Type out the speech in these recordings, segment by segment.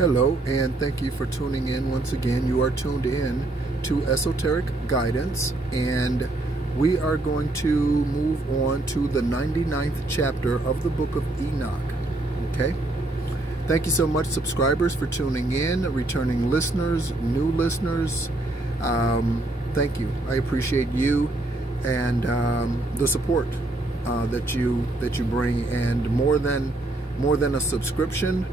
Hello, and thank you for tuning in once again. You are tuned in to Esoteric Guidance, and we are going to move on to the 99th chapter of the book of Enoch. Okay? Thank you so much, subscribers, for tuning in, returning listeners, new listeners. Thank you. I appreciate you and the support that you bring, and more than a subscription.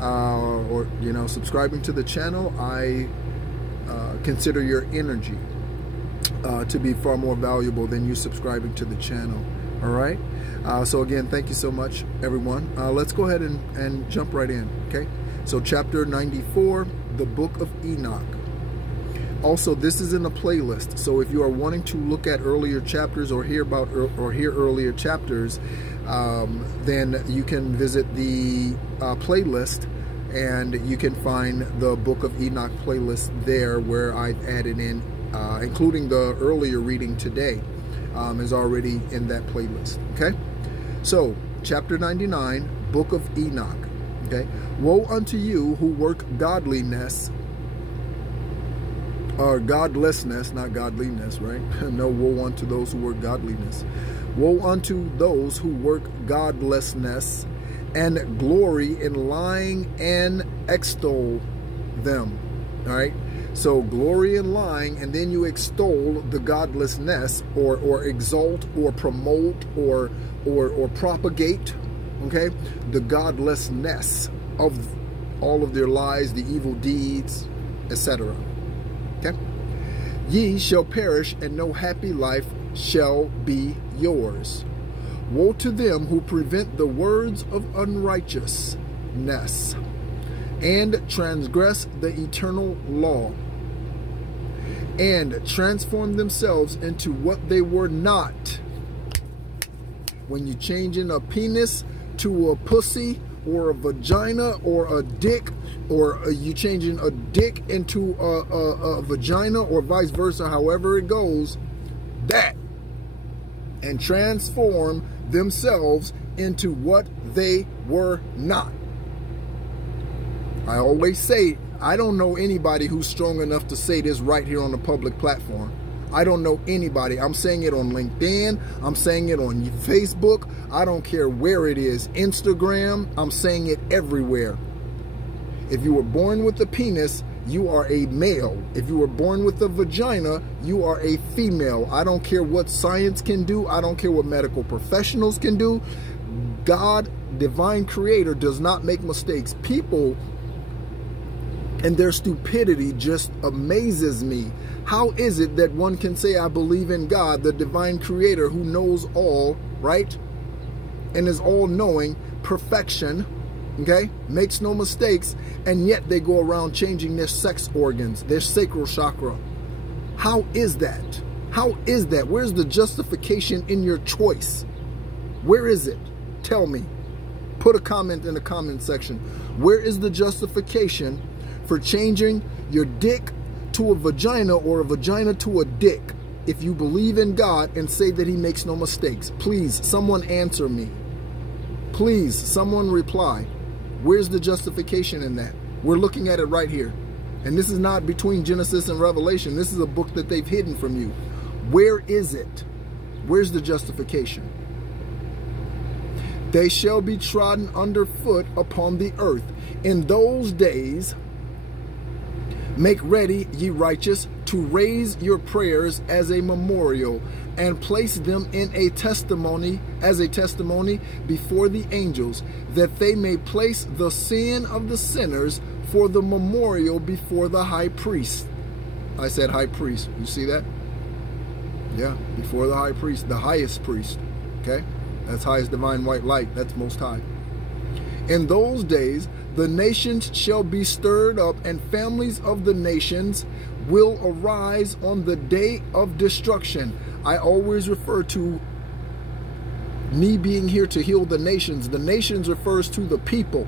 Or subscribing to the channel, I consider your energy to be far more valuable than you subscribing to the channel. All right, so again, thank you so much, everyone. Let's go ahead and jump right in. Okay, so chapter 94, the book of Enoch. Also, this is in a playlist, so if you are wanting to look at earlier chapters or hear about or hear earlier chapters, then you can visit the playlist, and you can find the Book of Enoch playlist there, where I've added in, including the earlier reading today, is already in that playlist. Okay, so chapter 99, Book of Enoch. Okay, woe unto you who work godliness, or godlessness, not godliness, right? No, woe unto those who work godliness. Woe unto those who work godlessness and glory in lying and extol them. All right? So glory in lying, and then you extol the godlessness, or exalt, or promote, or propagate, okay, the godlessness of all of their lies, the evil deeds, etc. Okay? Ye shall perish, and no happy life shall be yours. Woe to them who prevent the words of unrighteousness and transgress the eternal law, and transform themselves into what they were not. When you changing a penis to a pussy, or a vagina, or a dick, or you changing a dick into a vagina, or vice versa, however it goes, that, and transform themselves into what they were not. I always say, I don't know anybody who's strong enough to say this right here on the public platform. I don't know anybody. I'm saying it on LinkedIn. I'm saying it on Facebook. I don't care where it is. Instagram. I'm saying it everywhere. If you were born with a penis, you are a male. If you were born with a vagina, you are a female. I don't care what science can do. I don't care what medical professionals can do. God, divine creator, does not make mistakes. People and their stupidity just amazes me. How is it that one can say, I believe in God, the divine creator who knows all, right? And is all-knowing, perfection, okay? Makes no mistakes, and yet they go around changing their sex organs, their sacral chakra. How is that? How is that? Where's the justification in your choice? Where is it? Tell me. Put a comment in the comment section. Where is the justification for changing your dick to a vagina, or a vagina to a dick, if you believe in God and say that he makes no mistakes? Please, someone answer me. Please, someone reply. Where's the justification in that? We're looking at it right here. And this is not between Genesis and Revelation. This is a book that they've hidden from you. Where is it? Where's the justification? They shall be trodden underfoot upon the earth. In those days, make ready, ye righteous, to raise your prayers as a memorial, and place them in a testimony, as a testimony before the angels, that they may place the sin of the sinners for the memorial before the high priest. I said high priest. You see that? Yeah, before the high priest, the highest priest. Okay? That's highest divine white light. That's most high. In those days, the nations shall be stirred up, and families of the nations will arise on the day of destruction. I always refer to me being here to heal the nations. The nations refers to the people,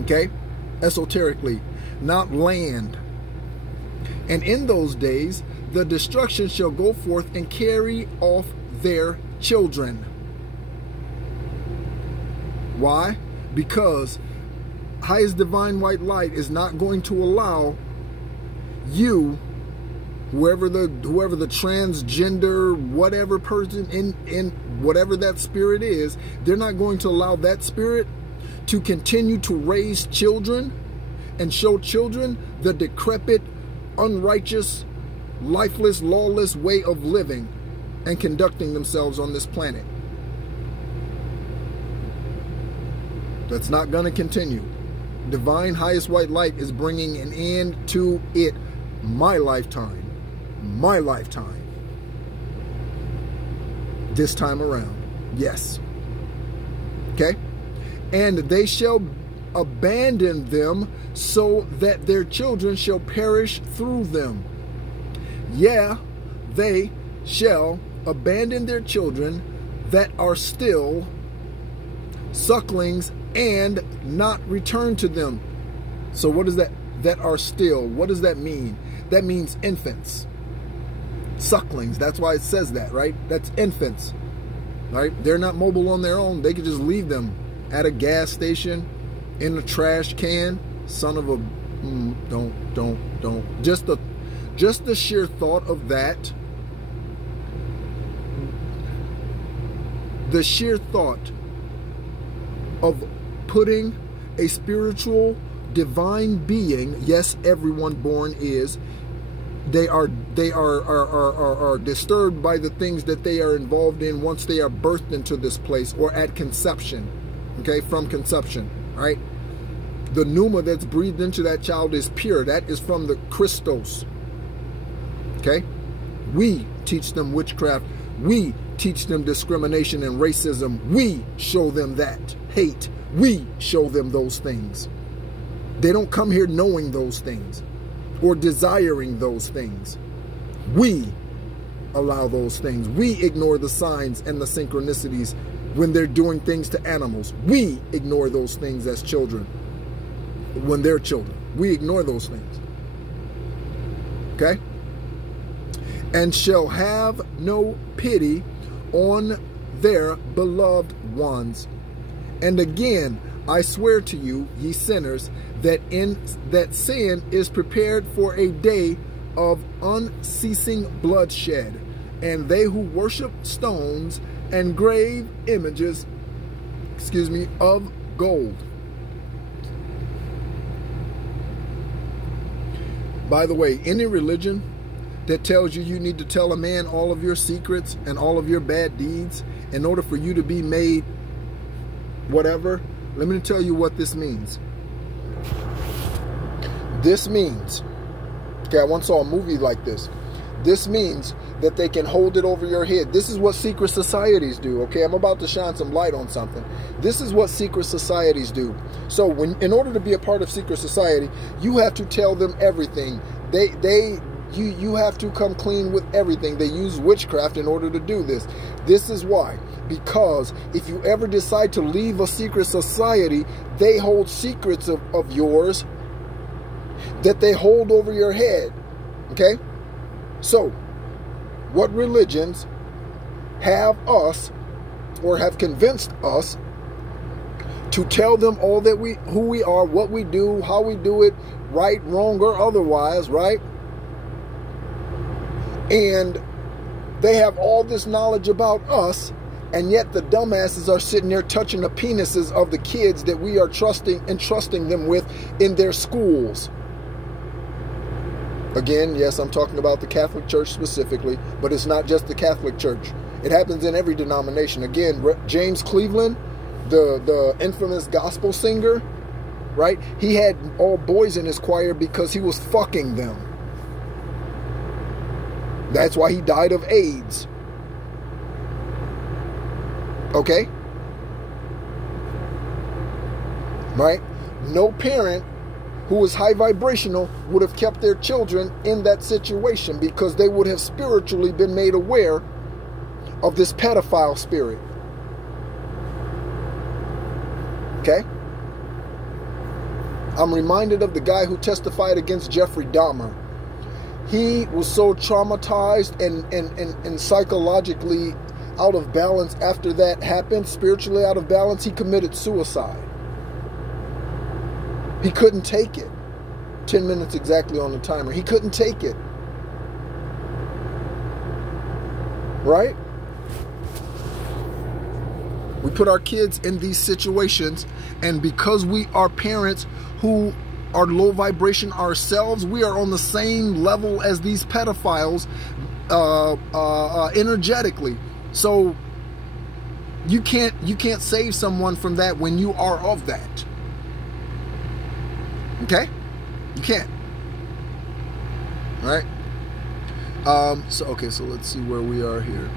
okay, esoterically, not land. And in those days, the destruction shall go forth and carry off their children. Why? Because highest divine white light is not going to allow you, whoever the transgender, whatever person in whatever that spirit is, they're not going to allow that spirit to continue to raise children and show children the decrepit, unrighteous, lifeless, lawless way of living and conducting themselves on this planet. That's not going to continue. Divine highest white light is bringing an end to it. My lifetime. My lifetime. This time around. Yes. Okay? And they shall abandon them so that their children shall perish through them. Yeah, they shall abandon their children that are still sucklings and not return to them. So what is that? That are still. What does that mean? That means infants. Sucklings. That's why it says that, right? That's infants. Right? They're not mobile on their own. They could just leave them at a gas station, in a trash can. Son of a don't. Just the sheer thought of that. The sheer thought of putting a spiritual divine being, yes, everyone born is, they are disturbed by the things that they are involved in once they are birthed into this place or at conception. Okay, from conception, right? The pneuma that's breathed into that child is pure. That is from the Christos. Okay? We teach them witchcraft. We teach them discrimination and racism. We show them that. Hate. We show them those things. They don't come here knowing those things or desiring those things. We allow those things. We ignore the signs and the synchronicities when they're doing things to animals. We ignore those things as children. When they're children, we ignore those things. Okay? And shall have no pity on their beloved ones. And again, I swear to you, ye sinners, that sin is prepared for a day of unceasing bloodshed, and they who worship stones and grave images, of gold. By the way, any religion that tells you you need to tell a man all of your secrets and all of your bad deeds in order for you to be made whatever, let me tell you what this means. This means, okay, I once saw a movie like this. This means that they can hold it over your head. This is what secret societies do, okay? I'm about to shine some light on something. This is what secret societies do. So in order to be a part of secret society, you have to tell them everything. You have to come clean with everything. They use witchcraft in order to do this. This is why. Because if you ever decide to leave a secret society, they hold secrets of yours that they hold over your head. Okay? So, what religions have us, or have convinced us, to tell them all that who we are, what we do, how we do it, right, wrong, or otherwise, right? And they have all this knowledge about us, and yet the dumbasses are sitting there touching the penises of the kids that we are entrusting them with in their schools. Again, yes, I'm talking about the Catholic Church specifically, but it's not just the Catholic Church. It happens in every denomination. Again, James Cleveland, the infamous gospel singer, right? He had all boys in his choir because he was fucking them. That's why he died of AIDS. Okay? Right? No parent who was high vibrational would have kept their children in that situation, because they would have spiritually been made aware of this pedophile spirit. Okay? I'm reminded of the guy who testified against Jeffrey Dahmer. He was so traumatized and psychologically out of balance after that happened, spiritually out of balance, he committed suicide. He couldn't take it. 10 minutes exactly on the timer. He couldn't take it. Right? We put our kids in these situations, and because we are parents who are low vibration ourselves, we are on the same level as these pedophiles energetically. So you can't save someone from that when you are of that. Okay? You can't. All right? So let's see where we are here.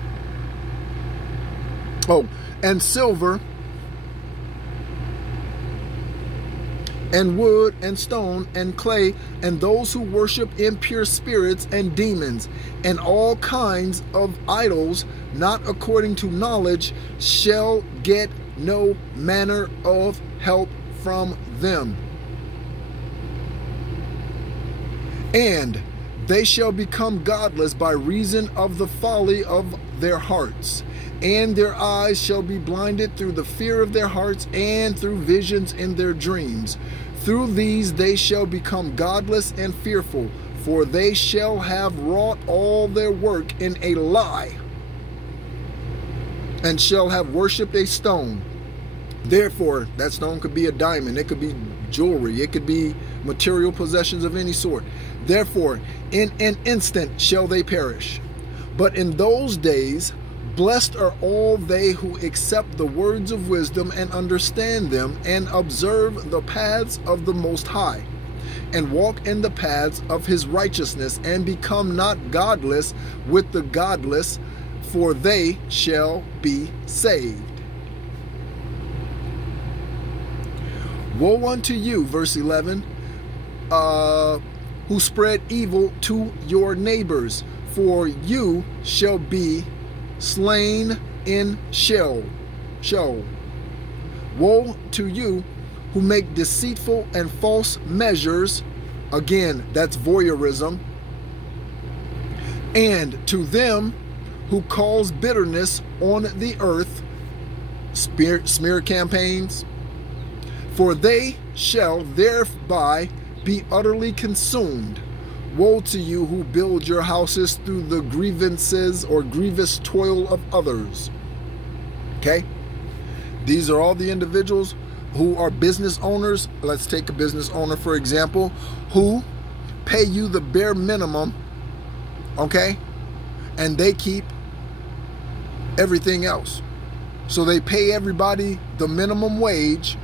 Oh, and silver and wood and stone and clay and those who worship impure spirits and demons and all kinds of idols not according to knowledge shall get no manner of help from them. And they shall become godless by reason of the folly of their hearts. And their eyes shall be blinded through the fear of their hearts and through visions in their dreams. Through these they shall become godless and fearful, for they shall have wrought all their work in a lie, and shall have worshipped a stone. Therefore, that stone could be a diamond, it could be jewelry, it could be material possessions of any sort. Therefore, in an instant shall they perish. But in those days, blessed are all they who accept the words of wisdom and understand them and observe the paths of the Most High and walk in the paths of his righteousness and become not godless with the godless, for they shall be saved. Woe unto you, verse 11, who spread evil to your neighbors, for you shall be slain in Sheol. Woe to you who make deceitful and false measures. Again, that's voyeurism. And to them who cause bitterness on the earth, smear campaigns, for they shall thereby be utterly consumed. Woe to you who build your houses through the grievances or grievous toil of others. Okay? These are all the individuals who are business owners. Let's take a business owner, for example, who pay you the bare minimum, okay? And they keep everything else. So they pay everybody the minimum wage.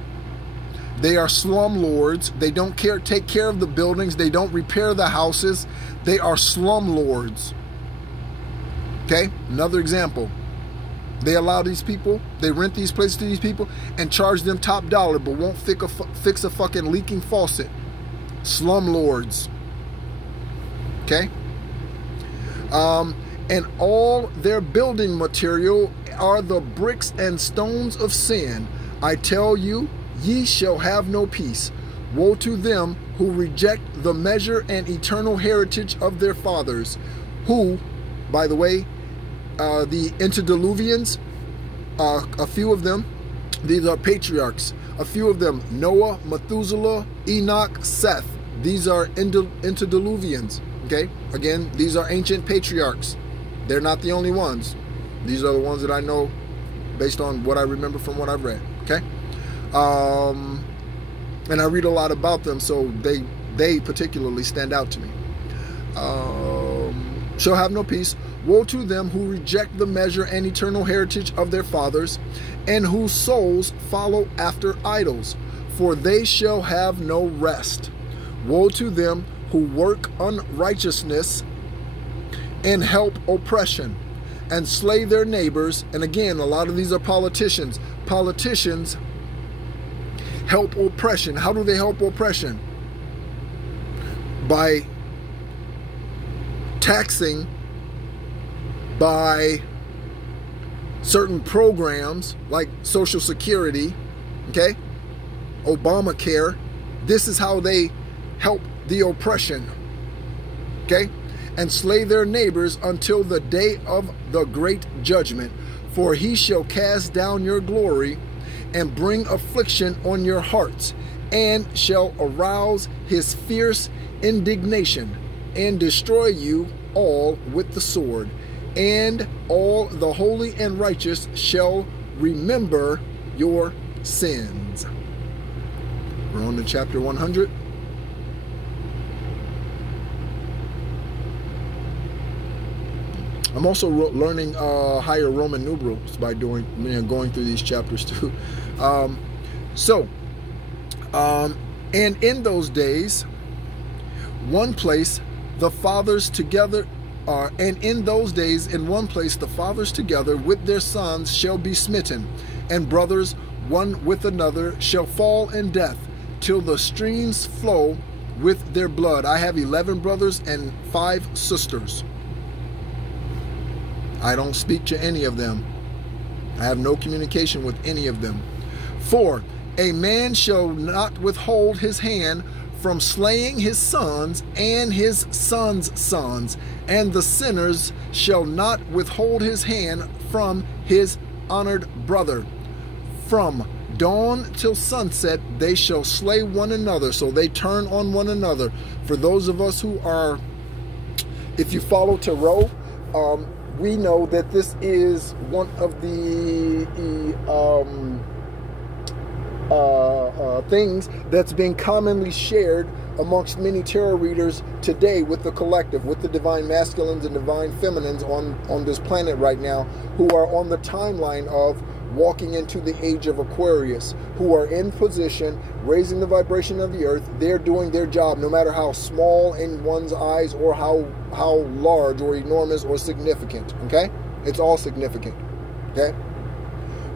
They are slumlords. They don't take care of the buildings. They don't repair the houses. They are slumlords. Okay, another example. They allow these people, they rent these places to these people and charge them top dollar, but won't fix a fucking leaking faucet. Slumlords. Okay? And all their building material are the bricks and stones of sin. I tell you, ye shall have no peace. Woe to them who reject the measure and eternal heritage of their fathers, who, by the way, the antediluvians, a few of them, these are patriarchs. A few of them, Noah, Methuselah, Enoch, Seth. These are antediluvians. Okay? Again, these are ancient patriarchs. They're not the only ones. These are the ones that I know based on what I remember from what I've read. Okay? And I read a lot about them, so they particularly stand out to me. Shall have no peace. Woe to them who reject the measure and eternal heritage of their fathers, and whose souls follow after idols, for they shall have no rest. Woe to them who work unrighteousness and help oppression, and slay their neighbors. And again, a lot of these are politicians. Politicians help oppression. How do they help oppression? By taxing, by certain programs like Social Security, okay, Obamacare. This is how they help the oppression, okay, and slay their neighbors until the day of the great judgment. For he shall cast down your glory and bring affliction on your hearts, and shall arouse his fierce indignation, and destroy you all with the sword. And all the holy and righteous shall remember your sins. We're on to chapter 100. I'm also learning higher Roman numerals by going through these chapters too. And in those days, one place the fathers together, and in those days, in one place the fathers together with their sons shall be smitten, and brothers one with another shall fall in death, till the streams flow with their blood. I have 11 brothers and 5 sisters. I don't speak to any of them. I have no communication with any of them. 4, a man shall not withhold his hand from slaying his sons and his sons' sons, and the sinners shall not withhold his hand from his honored brother. From dawn till sunset they shall slay one another. So they turn on one another. For those of us who are, if you follow tarot, we know that this is one of the things that's being commonly shared amongst many tarot readers today with the collective, with the divine masculines and divine feminines on this planet right now, who are on the timeline of walking into the age of Aquarius, who are in position, raising the vibration of the earth. They're doing their job, no matter how small in one's eyes or how large or enormous or significant, okay? It's all significant, okay?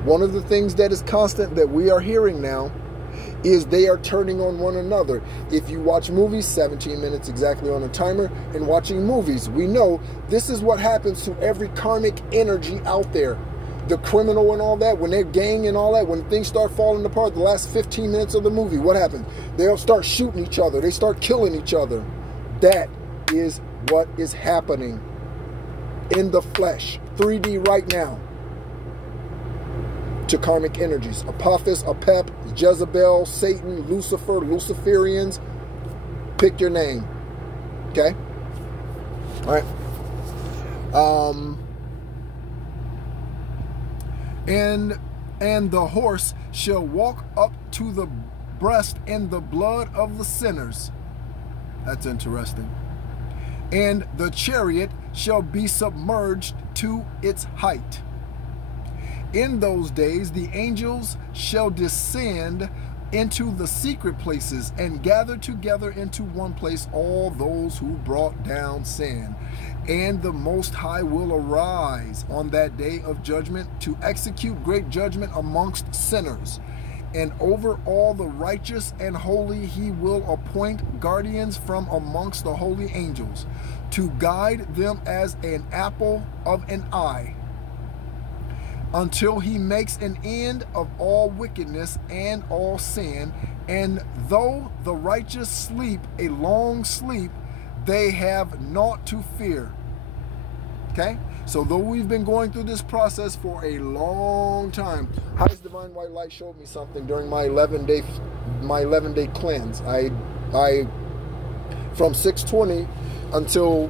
One of the things that is constant that we are hearing now is they are turning on one another. If you watch movies, 17 minutes exactly on a timer, and watching movies, we know this is what happens to every karmic energy out there. The criminal and all that, when they're gang and all that, when things start falling apart, the last 15 minutes of the movie, what happens? They'll start shooting each other. They start killing each other. That is what is happening in the flesh, 3D right now, to karmic energies. Apophis, Apep, Jezebel, Satan, Lucifer, Lucifarians. Pick your name. Okay? All right. And the horse shall walk up to the breast in the blood of the sinners. That's interesting. And the chariot shall be submerged to its height. In those days the angels shall descend into the secret places and gather together into one place all those who brought down sin. And the Most High will arise on that day of judgment to execute great judgment amongst sinners. And over all the righteous and holy he will appoint guardians from amongst the holy angels, to guide them as an apple of an eye, until he makes an end of all wickedness and all sin. And though the righteous sleep a long sleep, they have naught to fear. Okay? So though we've been going through this process for a long time, Highest Divine White Light showed me something during my 11-day cleanse. I from 6:20 until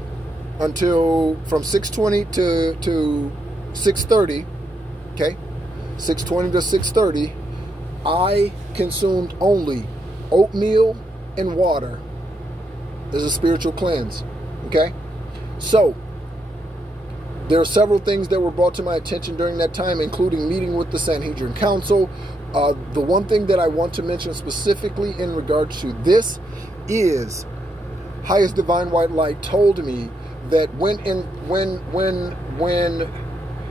from 6:20 to 6:30, okay? 6:20 to 6:30, I consumed only oatmeal and water. This is a spiritual cleanse, okay? So there are several things that were brought to my attention during that time, including meeting with the Sanhedrin Council. The one thing that I want to mention specifically in regards to this is Highest Divine White Light told me that when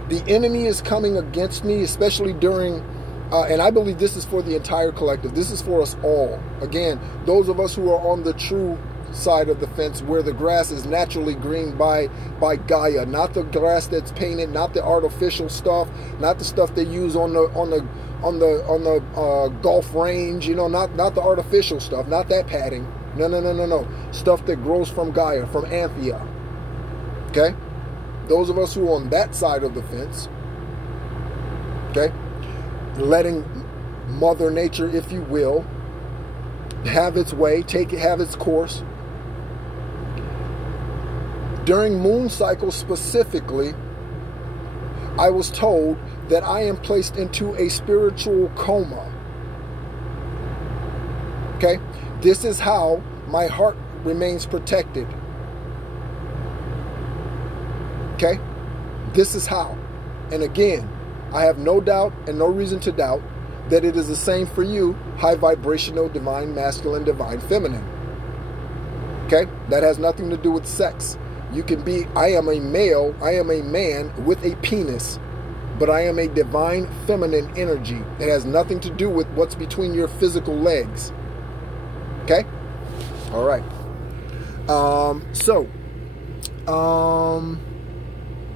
the enemy is coming against me, especially during, and I believe this is for the entire collective, this is for us all. Again, those of us who are on the true side of the fence, where the grass is naturally green by Gaia, not the grass that's painted, not the artificial stuff, not the stuff they use on the golf range, you know, not the artificial stuff, not that padding. No. Stuff that grows from Gaia, from Anthea. Okay? Those of us who are on that side of the fence, okay, letting Mother Nature, if you will, have its way, have its course. During moon cycles specifically, I was told that I am placed into a spiritual coma. Okay? This is how my heart remains protected. Okay? This is how. And again, I have no doubt and no reason to doubt that it is the same for you, high vibrational, divine masculine, divine feminine. Okay? That has nothing to do with sex. You can be, I am a male, I am a man with a penis, but I am a divine feminine energy. It has nothing to do with what's between your physical legs. Okay? All right.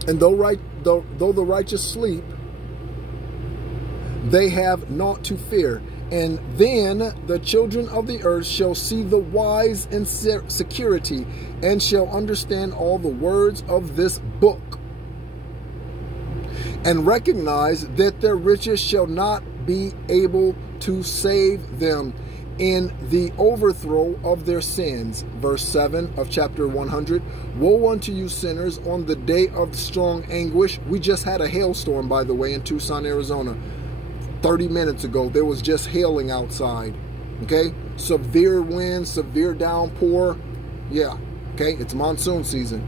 And though the righteous sleep, they have naught to fear. And then the children of the earth shall see the wise in security, and shall understand all the words of this book, and recognize that their riches shall not be able to save them in the overthrow of their sins. Verse 7 of chapter 100. Woe unto you sinners on the day of strong anguish. We just had a hailstorm, by the way, in Tucson, Arizona. 30 minutes ago, there was just hailing outside. Okay? Severe wind, severe downpour. Yeah. Okay? It's monsoon season.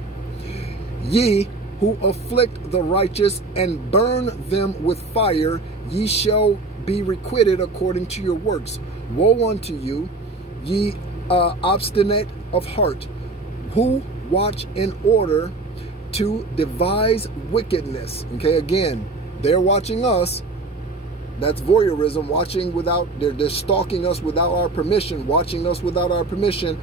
Ye who afflict the righteous and burn them with fire, ye shall be requited according to your works. Woe unto you, ye obstinate of heart, who watch in order to devise wickedness. Okay, again, they're watching us. That's voyeurism, watching without, they're stalking us without our permission, watching us without our permission,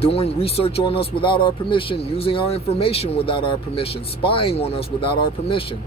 doing research on us without our permission, using our information without our permission, spying on us without our permission.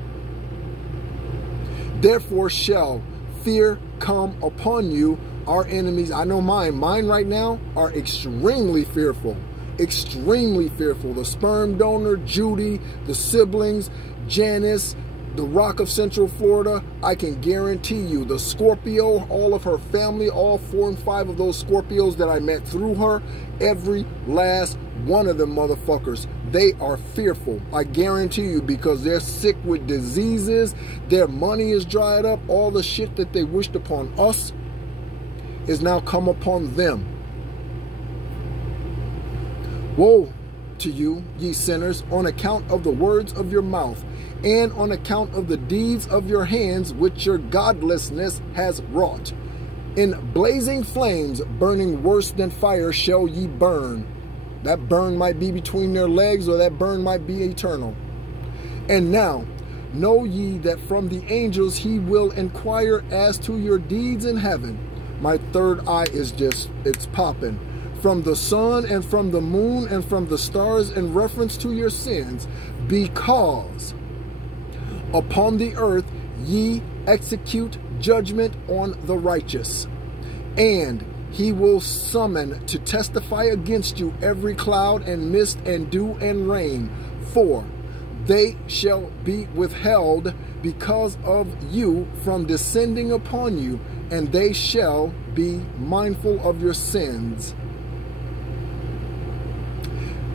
Therefore shall fear come upon you, our enemies. I know mine right now are extremely fearful. Extremely fearful. The sperm donor, Judy, the siblings, Janice, the Rock of Central Florida, I can guarantee you, the Scorpio, all of her family, all 4 and 5 of those Scorpios that I met through her, every last one of them motherfuckers, they are fearful. I guarantee you, because they're sick with diseases, their money is dried up, all the shit that they wished upon us is now come upon them. Woe to you, ye sinners, on account of the words of your mouth, and on account of the deeds of your hands, which your godlessness has wrought. In blazing flames, burning worse than fire, shall ye burn. That burn might be between their legs, or that burn might be eternal. And now, know ye that from the angels he will inquire as to your deeds in heaven. My third eye is just, it's popping. From the sun and from the moon and from the stars in reference to your sins, because upon the earth ye execute judgment on the righteous, and he will summon to testify against you every cloud and mist and dew and rain, for they shall be withheld because of you from descending upon you, and they shall be mindful of your sins.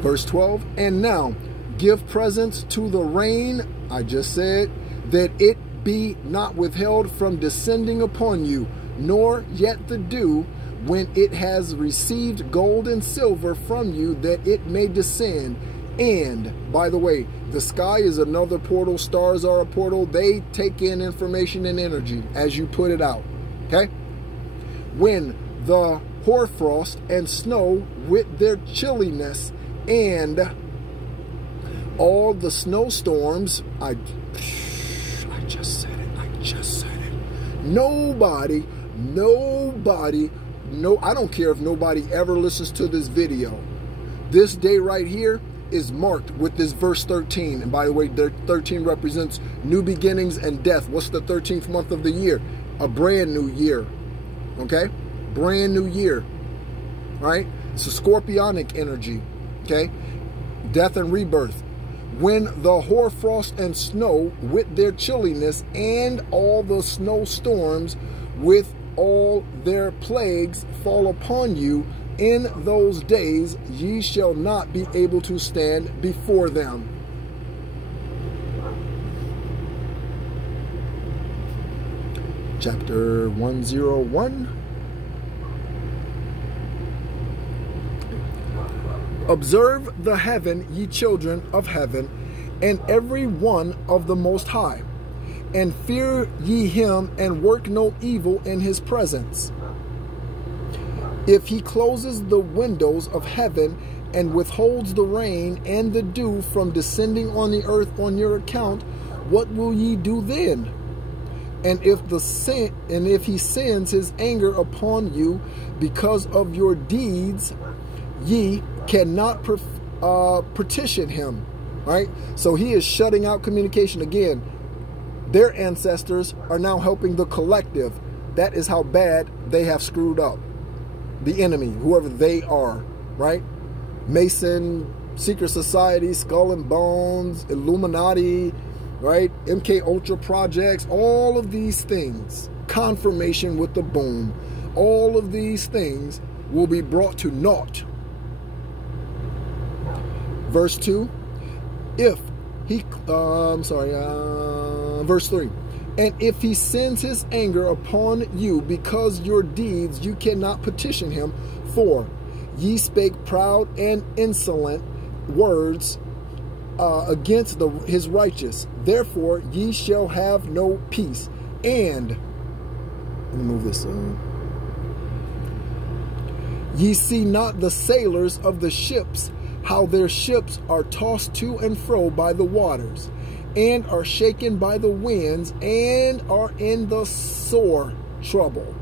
Verse 12, and now give presents to the rain, I just said, that it be not withheld from descending upon you, nor yet the dew, when it has received gold and silver from you, that it may descend. And, by the way, the sky is another portal, stars are a portal, they take in information and energy as you put it out, okay? When the hoarfrost and snow with their chilliness and all the snowstorms, I just said it. Nobody, I don't care if nobody ever listens to this video. This day right here is marked with this verse 13. And by the way, 13 represents new beginnings and death. What's the 13th month of the year? A brand new year. Okay? Brand new year. Right? It's a scorpionic energy. Okay? Death and rebirth. When the hoarfrost and snow with their chilliness and all the snowstorms with all their plagues fall upon you in those days, ye shall not be able to stand before them. Chapter 101. Observe the heaven, ye children of heaven, and every one of the Most High, and fear ye him, and work no evil in his presence. If he closes the windows of heaven, and withholds the rain and the dew from descending on the earth on your account, what will ye do then? And if he sends his anger upon you because of your deeds, ye cannot petition him. Right? So he is shutting out communication again. Their ancestors are now helping the collective. That is how bad they have screwed up. The enemy, whoever they are, right? Mason, secret society, Skull and Bones, Illuminati, right? MK Ultra projects, all of these things, confirmation with the boom, all of these things will be brought to naught. Verse 2, verse 3, and if he sends his anger upon you because your deeds, you cannot petition him, for ye spake proud and insolent words against his righteous. Therefore ye shall have no peace. And let me move this on. Ye see not the sailors of the ships, how their ships are tossed to and fro by the waters, and are shaken by the winds, and are in the sore trouble.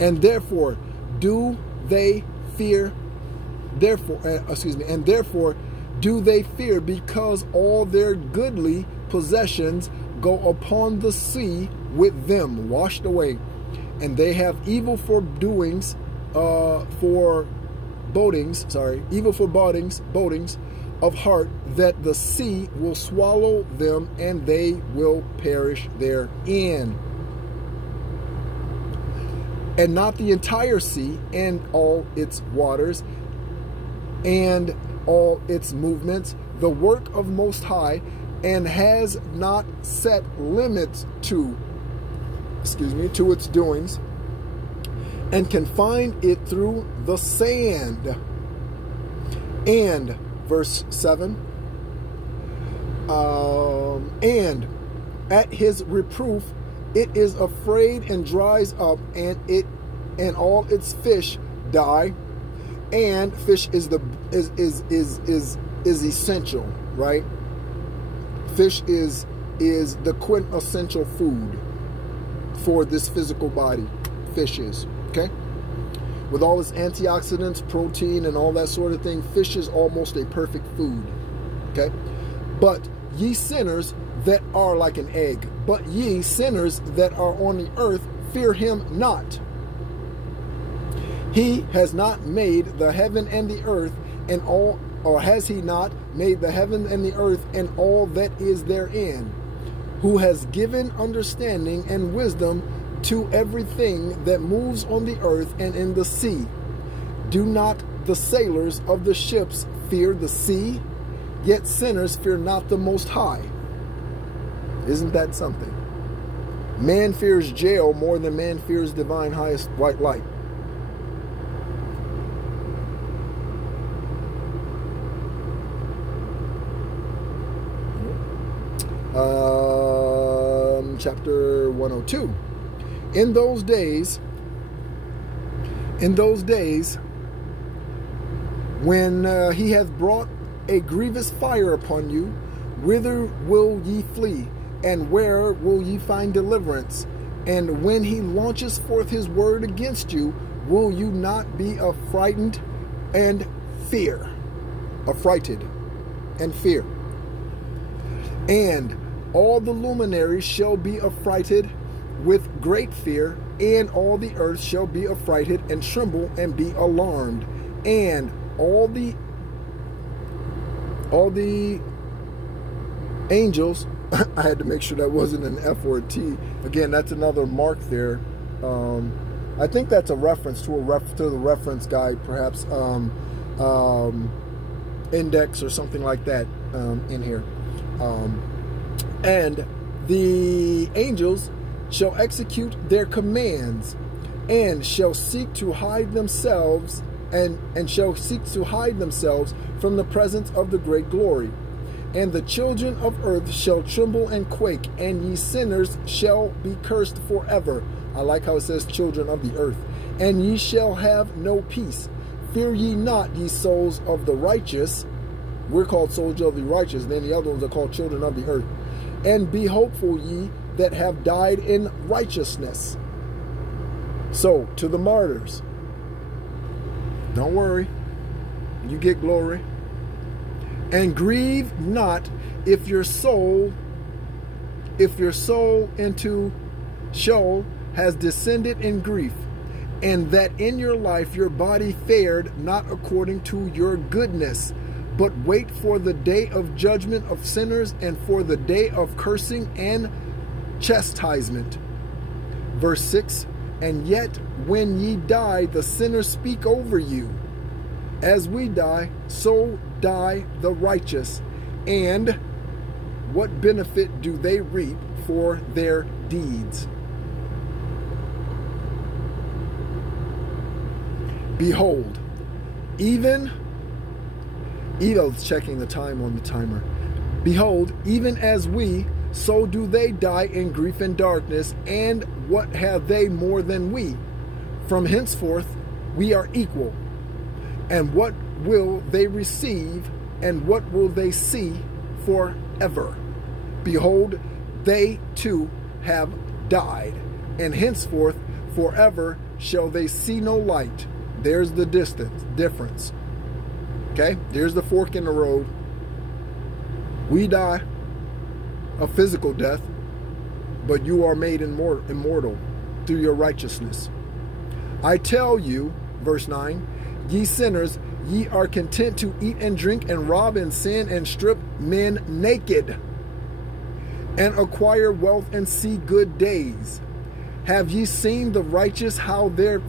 And therefore do they fear, and therefore do they fear, because all their goodly possessions go upon the sea with them, washed away. And they have evil forebodings, bodings of heart, that the sea will swallow them, and they will perish therein. And not the entire sea and all its waters and all its movements, the work of Most High, and has not set limits to its doings, and confined it through the sand. And verse 7, and at his reproof it is afraid and dries up, and all its fish die. And fish is essential, right? Fish is the quintessential food for this physical body. Fish is, okay? With all its antioxidants, protein, and all that sort of thing, fish is almost a perfect food, okay? But ye sinners that are like an egg, but ye sinners that are on the earth, fear him not. He has not made the heaven and the earth and all, or has he not made the heaven and the earth and all that is therein, who has given understanding and wisdom to everything that moves on the earth and in the sea. Do not the sailors of the ships fear the sea? Yet sinners fear not the Most High. Isn't that something? Man fears jail more than man fears divine highest white light. Chapter 102. In those days, when he hath brought a grievous fire upon you, whither will ye flee, and where will ye find deliverance? And when he launches forth his word against you, will you not be affrighted and fear? Affrighted and fear. And all the luminaries shall be affrighted with great fear, and all the earth shall be affrighted and tremble and be alarmed, and all the angels. I had to make sure that wasn't an F or a T. Again, that's another mark there I think that's a reference to the reference guide, perhaps index or something like that in here. And the angels shall execute their commands, and shall seek to hide themselves, and shall seek to hide themselves from the presence of the great glory. And the children of earth shall tremble and quake, and ye sinners shall be cursed forever. I like how it says children of the earth. And ye shall have no peace. Fear ye not, ye souls of the righteous. We're called souls of the righteous. Then the other ones are called children of the earth. And be hopeful, ye that have died in righteousness. So, to the martyrs, don't worry, you get glory. And grieve not if your soul into Sheol has descended in grief, and that in your life your body fared not according to your goodness, but wait for the day of judgment of sinners, and for the day of cursing and chastisement. Verse 6, and yet when ye die, the sinners speak over you. As we die, so die the righteous. And what benefit do they reap for their deeds? Behold, even checking the time on the timer. Behold, even as we, so do they die in grief and darkness. And what have they more than we? From henceforth we are equal. And what will they receive, and what will they see forever? Behold, they too have died, and henceforth forever shall they see no light. There's the difference. Okay, there's the fork in the road. We die a physical death, but you are made immortal through your righteousness. I tell you, verse 9, ye sinners, ye are content to eat and drink and rob and sin and strip men naked and acquire wealth and see good days. Have ye seen the righteous, how their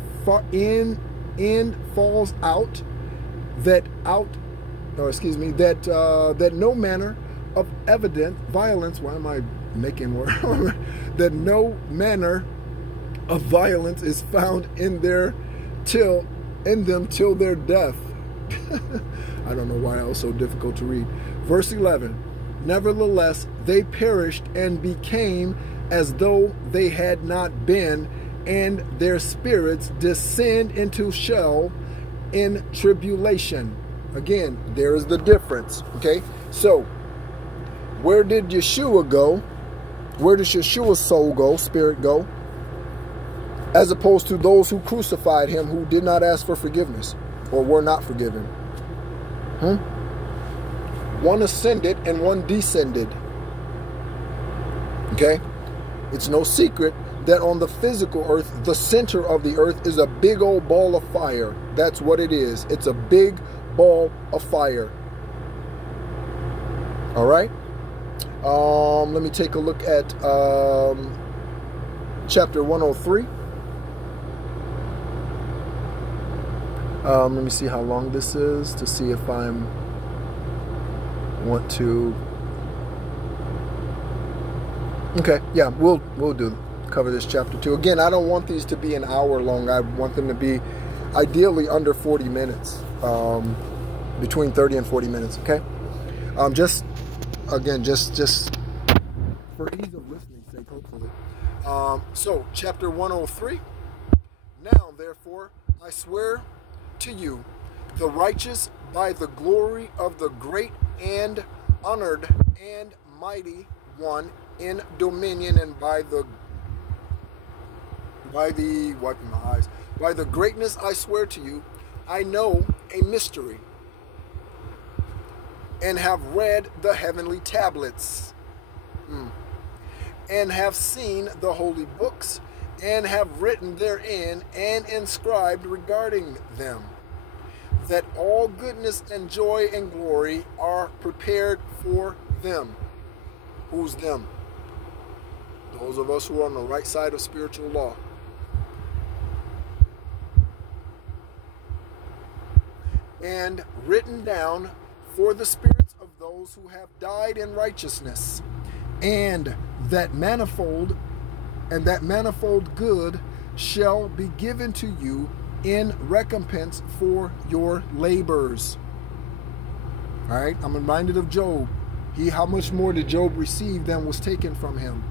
end falls out, that no manner of evident violence, why am I making word? That no manner of violence is found in them till their death. I don't know why that was so difficult to read. Verse 11, nevertheless they perished and became as though they had not been, and their spirits descend into Sheol in tribulation. Again, there is the difference. Okay, so where did Yeshua go? Where does Yeshua's soul go, spirit go? As opposed to those who crucified him, who did not ask for forgiveness or were not forgiven. One ascended and one descended. Okay? It's no secret that on the physical earth, the center of the earth is a big old ball of fire. That's what it is. It's a big ball of fire. All right? Let me take a look at chapter 103. Let me see how long this is to see if I want to. Okay, yeah, we'll cover this chapter 2. Again, I don't want these to be an hour long. I want them to be ideally under 40 minutes, between 30 and 40 minutes. Okay, just for ease of listening sake, hopefully. So chapter 103. Now, therefore, I swear to you, the righteous, by the glory of the great and honored and mighty one in dominion, and by the wiping my eyes, by the greatness I swear to you, I know a mystery, and have read the heavenly tablets, and have seen the holy books, and have written therein and inscribed regarding them, that all goodness and joy and glory are prepared for them. Who's them? Those of us who are on the right side of spiritual law. and written down for the spirits of those who have died in righteousness, and that manifold good shall be given to you in recompense for your labors. All right, I'm reminded of Job. How much more did Job receive than was taken from him?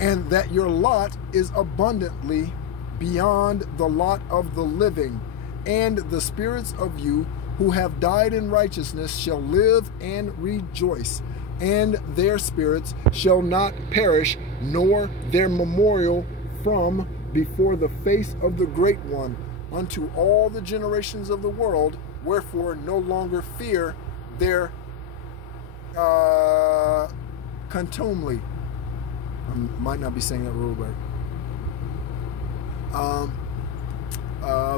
And that your lot is abundantly beyond the lot of the living, and the spirits of you who have died in righteousness shall live and rejoice, and their spirits shall not perish, nor their memorial from before the face of the Great One, unto all the generations of the world. Wherefore no longer fear their contumely. I might not be saying that real right.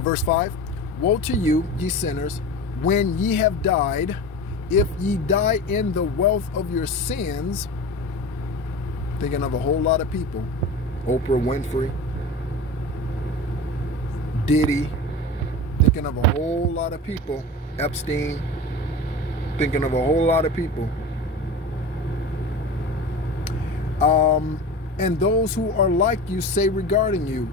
Verse 5. Woe to you, ye sinners, when ye have died, if ye die in the wealth of your sins. Thinking of a whole lot of people. Oprah Winfrey, Diddy, thinking of a whole lot of people. Epstein, thinking of a whole lot of people. And those who are like you say regarding you,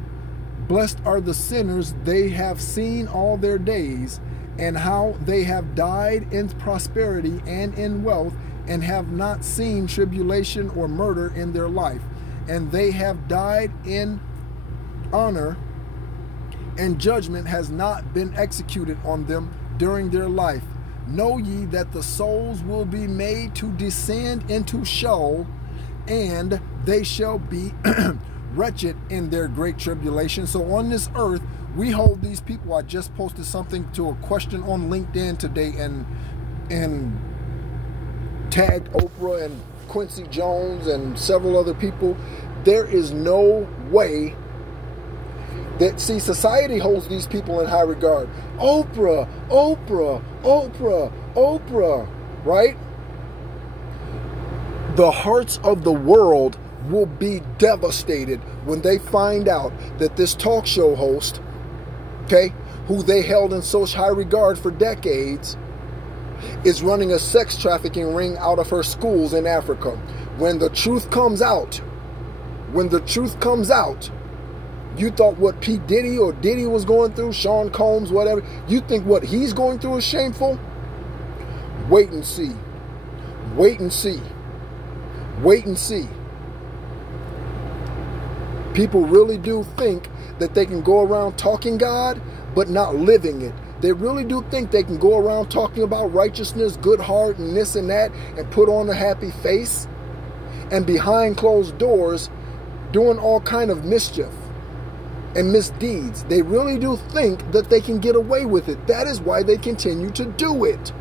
blessed are the sinners, they have seen all their days, and how they have died in prosperity and in wealth, and have not seen tribulation or murder in their life. And they have died in honor, and judgment has not been executed on them during their life. Know ye that the souls will be made to descend into Sheol, and they shall be wretched in their great tribulation. So on this earth, we hold these people. I just posted something to a question on LinkedIn today, and tagged Oprah and Quincy Jones and several other people. There is no way that, see, society holds these people in high regard. Oprah, Oprah, Oprah, Oprah, right? The hearts of the world will be devastated when they find out that this talk show host, okay, who they held in such high regard for decades, is running a sex trafficking ring out of her schools in Africa. When the truth comes out, you thought what P. Diddy or Diddy was going through, Sean Combs, whatever, you think what he's going through is shameful? Wait and see. Wait and see. Wait and see. People really do think that they can go around talking God, but not living it. They really do think they can go around talking about righteousness, good heart, and this and that, and put on a happy face, and behind closed doors doing all kind of mischief and misdeeds. They really do think that they can get away with it. That is why they continue to do it.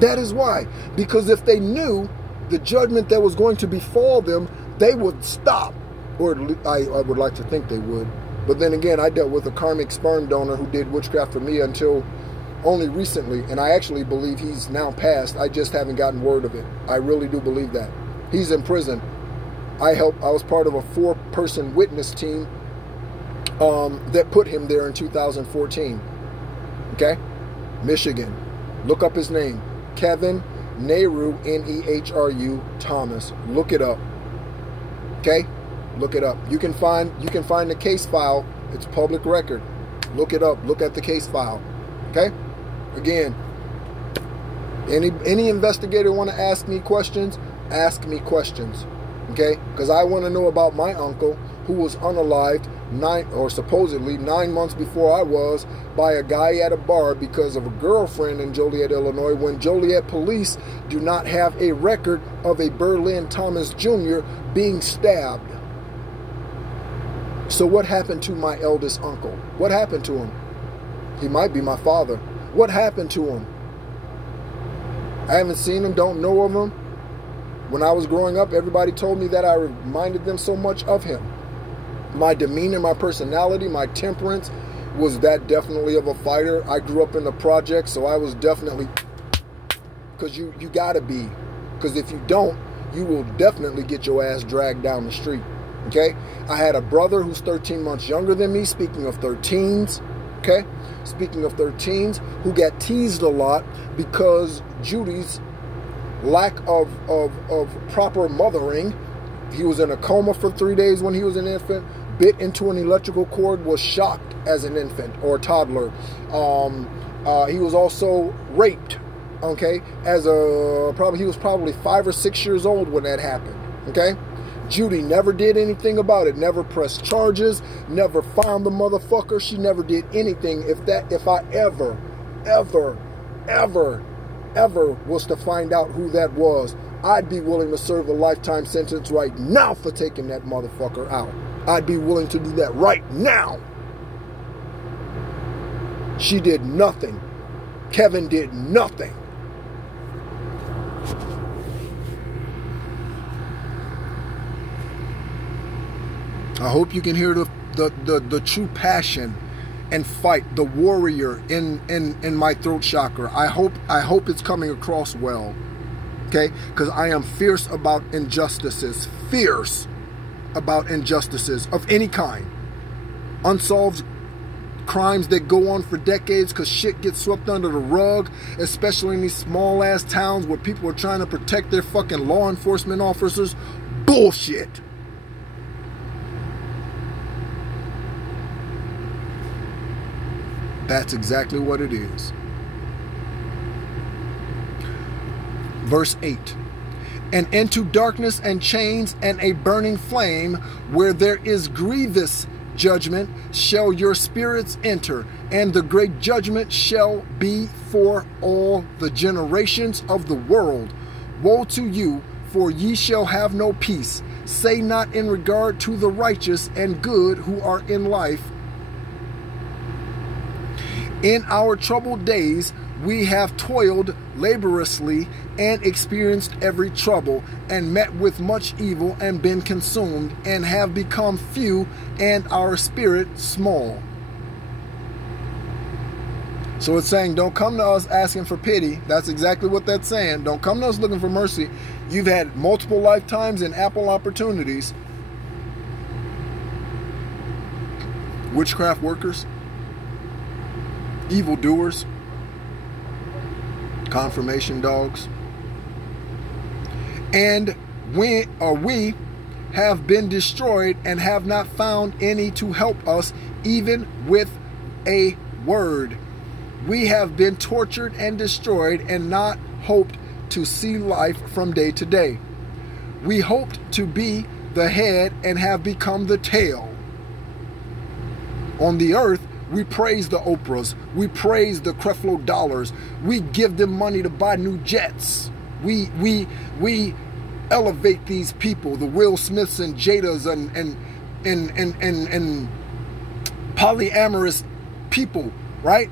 That is why. Because if they knew the judgment that was going to befall them, they would stop. Or I would like to think they would. But then again, I dealt with a karmic sperm donor who did witchcraft for me until only recently. And I actually believe he's now passed. I just haven't gotten word of it. I really do believe that. He's in prison. I was part of a 4-person witness team that put him there in 2014. Okay? Michigan. Look up his name. Kevin Nehru, Nehru Thomas. Look it up. Okay? Look it up. You can find the case file. It's public record. Look it up. Look at the case file. Okay? Again, any investigator want to ask me questions, ask me questions. Okay? Because I want to know about my uncle who was unalived supposedly 9 months before I was by a guy at a bar because of a girlfriend in Joliet, Illinois, when Joliet police do not have a record of a Berlin Thomas Jr. being stabbed. So what happened to my eldest uncle? What happened to him? He might be my father. What happened to him? I haven't seen him, don't know of him. When I was growing up, everybody told me that I reminded them so much of him. My demeanor, my personality, my temperance was that definitely of a fighter. I grew up in the project, so I was definitely, because you gotta be. Because if you don't, you will definitely get your ass dragged down the street. Okay? I had a brother who's 13 months younger than me, speaking of 13s. Okay? Speaking of 13s, who got teased a lot because Judy's lack of proper mothering. He was in a coma for 3 days when he was an infant, bit into an electrical cord, was shocked as an infant or a toddler. He was also raped, okay, he was probably 5 or 6 years old when that happened, okay? Judy never did anything about it, never pressed charges, never found the motherfucker. She never did anything. If I ever was to find out who that was, I'd be willing to serve a lifetime sentence right now for taking that motherfucker out. I'd be willing to do that right now. She did nothing. Kevin did nothing. I hope you can hear the true passion and fight, the warrior in my throat chakra. I hope it's coming across well. Okay? Because I am fierce about injustices. Fierce about injustices of any kind. Unsolved crimes that go on for decades because shit gets swept under the rug, especially in these small ass towns where people are trying to protect their fucking law enforcement officers. Bullshit. That's exactly what it is. Verse 8. And into darkness and chains and a burning flame, where there is grievous judgment, shall your spirits enter, and the great judgment shall be for all the generations of the world. Woe to you, for ye shall have no peace. Say not in regard to the righteous and good who are in life. In our troubled days, we have toiled laboriously and experienced every trouble and met with much evil and been consumed and have become few and our spirit small. So it's saying, don't come to us asking for pity. That's exactly what that's saying. Don't come to us looking for mercy. You've had multiple lifetimes and ample opportunities. Witchcraft workers, evildoers, confirmation dogs, and we have been destroyed and have not found any to help us, even with a word. We have been tortured and destroyed and not hoped to see life from day to day. We hoped to be the head and have become the tail. On the earth, we praise the Oprahs. We praise the Creflo Dollars. We give them money to buy new jets. We elevate these people, the Will Smiths and Jadas and polyamorous people, right?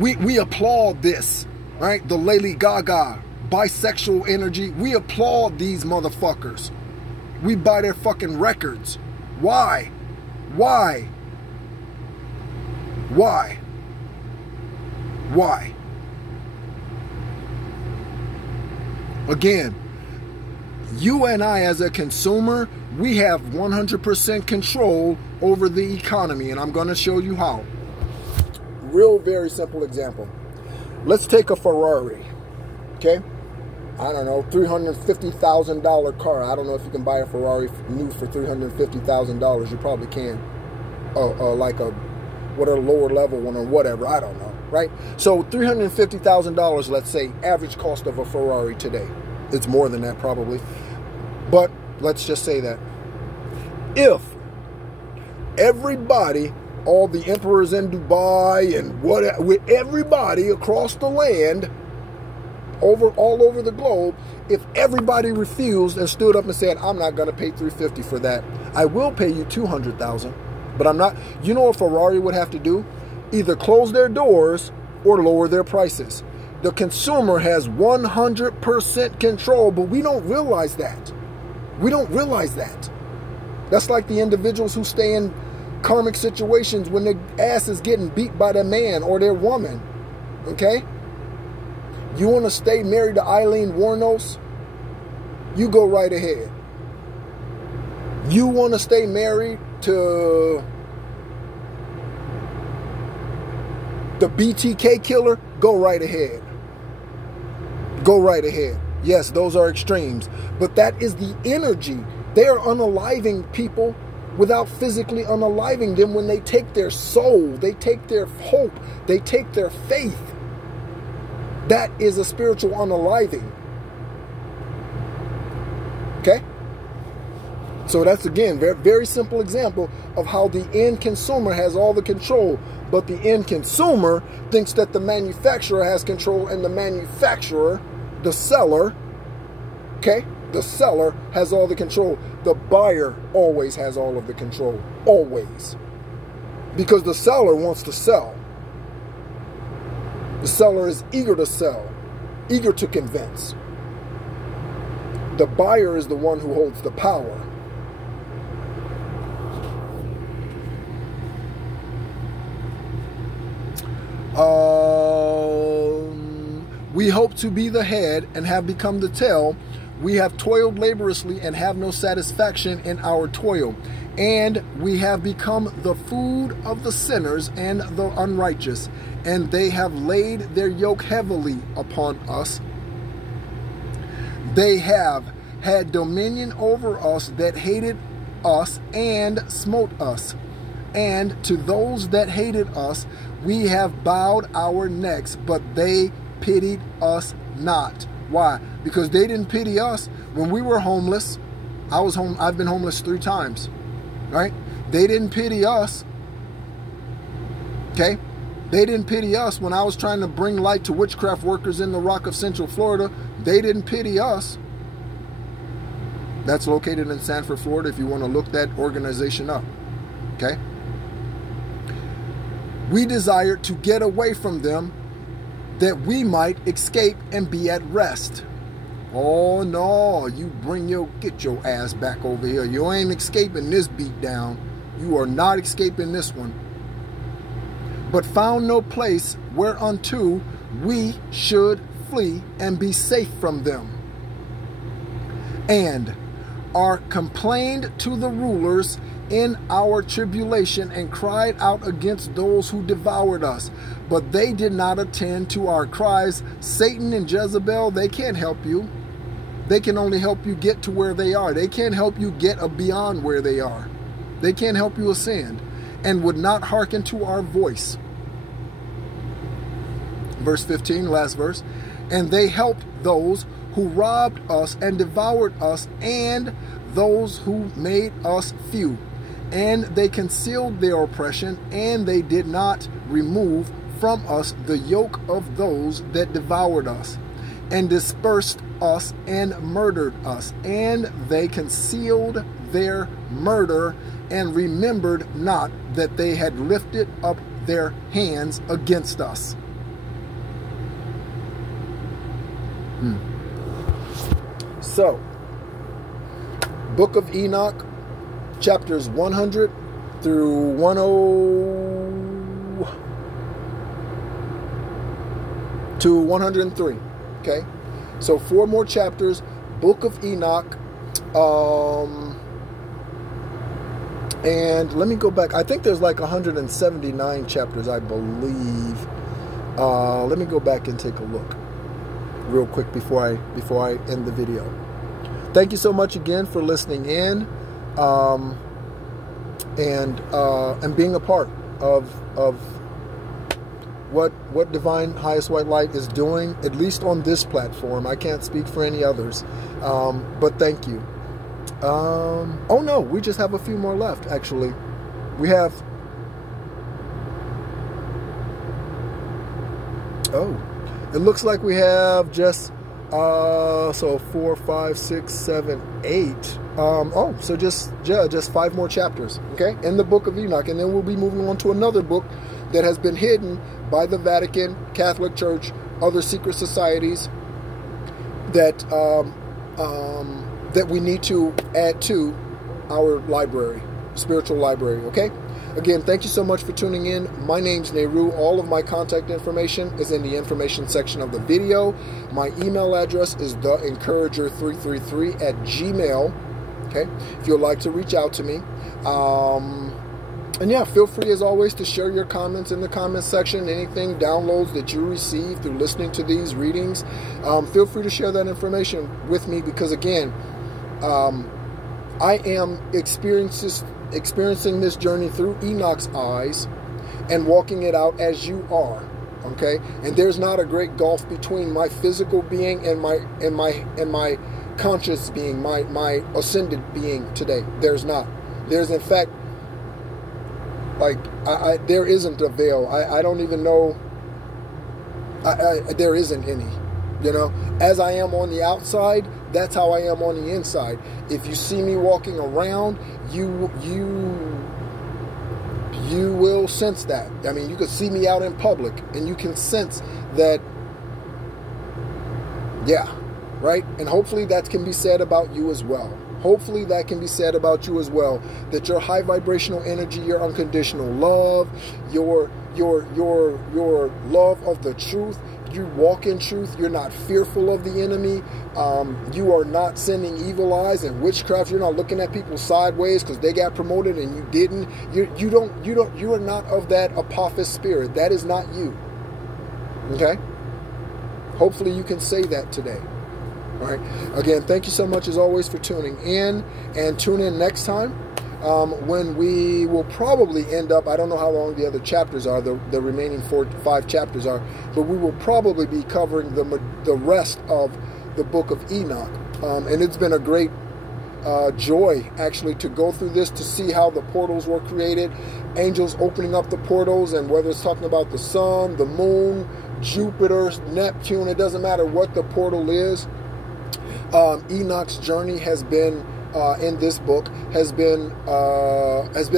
We applaud this, right? The Lady Gaga, bisexual energy. We applaud these motherfuckers. We buy their fucking records. Why? Why? Why? Why? Again, you and I as a consumer, we have 100% control over the economy, and I'm going to show you how. Real, very simple example. Let's take a Ferrari, okay? I don't know, $350,000 car. I don't know if you can buy a Ferrari new for $350,000. You probably can. Like a lower level one or whatever. I don't know, right? So $350,000, let's say, average cost of a Ferrari today. It's more than that probably. But let's just say that. If everybody, all the emperors in Dubai and with everybody across the land, all over the globe, if everybody refused and stood up and said, I'm not going to pay $350 for that, I will pay you $200,000, but I'm not. You know what Ferrari would have to do? Either close their doors or lower their prices. The consumer has 100% control, but we don't realize that. We don't realize that. That's like the individuals who stay in karmic situations when their ass is getting beat by their man or their woman. Okay? You want to stay married to Eileen Wuornos? You go right ahead. You want to stay married to The BTK killer, go right ahead. Go right ahead. Yes, those are extremes. But that is the energy. They are unaliving people without physically unaliving them when they take their soul, they take their hope, they take their faith. That is a spiritual unaliving. Okay? So that's, again, very, very simple example of how the end consumer has all the control. But the end consumer thinks that the manufacturer has control, and the manufacturer, the seller, okay, the seller has all the control. The buyer always has all of the control. Always. Because the seller wants to sell. The seller is eager to sell, eager to convince. The buyer is the one who holds the power. We hope to be the head and have become the tail. We have toiled laboriously and have no satisfaction in our toil. And we have become the food of the sinners and the unrighteous. And they have laid their yoke heavily upon us. They have had dominion over us that hated us and smote us. And to those that hated us, we have bowed our necks, but they pitied us not. Why? Because they didn't pity us when we were homeless. I've been homeless 3 times, right? They didn't pity us. Okay? They didn't pity us when I was trying to bring light to witchcraft workers in the Rock of Central Florida. They didn't pity us. That's located in Sanford, Florida, if you want to look that organization up. Okay? We desired to get away from them that we might escape and be at rest. Oh no, get your ass back over here. You ain't escaping this beat down. You are not escaping this one. But found no place whereunto we should flee and be safe from them. And are complained to the rulers in our tribulation and cried out against those who devoured us. But they did not attend to our cries. Satan and Jezebel, they can't help you. They can only help you get to where they are. They can't help you get beyond where they are. They can't help you ascend, and would not hearken to our voice. Verse 15, last verse. And they helped those who robbed us and devoured us, and those who made us few. And they concealed their oppression, and they did not remove from us the yoke of those that devoured us, and dispersed us and murdered us. And they concealed their murder, and remembered not that they had lifted up their hands against us. So, Book of Enoch, chapters 100 through 103. Okay, so 4 more chapters. Book of Enoch. And let me go back. I think there's like 179 chapters, I believe. Let me go back and take a look real quick before I end the video. Thank you so much again for listening in, and being a part of what Divine Highest White Light is doing, at least on this platform. I can't speak for any others, but thank you. Oh no, we just have a few more left. Actually, we have. Oh, it looks like we have just so 4, 5, 6, 7, 8. So just 5 more chapters, okay, in the Book of Enoch, and then we'll be moving on to another book that has been hidden by the Vatican, Catholic Church, other secret societies that that we need to add to our library, spiritual library. Okay. Again, thank you so much for tuning in. My name's Nehru. All of my contact information is in the information section of the video. My email address is theencourager333@gmail.com. Okay, if you'd like to reach out to me, And yeah, feel free as always to share your comments in the comment section. Anything, downloads that you receive through listening to these readings, feel free to share that information with me, because again, I am experiencing this journey through Enoch's eyes and walking it out as you are. Okay, and there's not a great gulf between my physical being and my conscious being, my ascended being today. There's not. There's in fact, like, there isn't a veil. I don't even know. There isn't any. You know, as I am on the outside, that's how I am on the inside. If you see me walking around, you will sense that. I mean, you can see me out in public and you can sense that, yeah, right? And hopefully that can be said about you as well. Hopefully that can be said about you as well, that your high vibrational energy, your unconditional love, your love of the truth, you walk in truth, you're not fearful of the enemy, you are not sending evil eyes and witchcraft, you're not looking at people sideways because they got promoted and you didn't, you are not of that Apophis spirit. That is not you. Okay? Hopefully you can say that today. All right. Again, thank you so much as always for tuning in, and tune in next time when we will probably end up, I don't know how long the other chapters are, the remaining 5 chapters are, but we will probably be covering the rest of the book of Enoch. And it's been a great joy actually to go through this, to see how the portals were created, angels opening up the portals, and whether it's talking about the sun, the moon, Jupiter, Neptune, it doesn't matter what the portal is. Enoch's journey has been in this book has been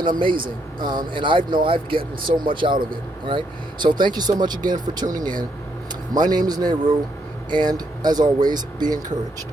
amazing, and I've gotten so much out of it. All right, so thank you so much again for tuning in. My name is Nehru, and as always, be encouraged.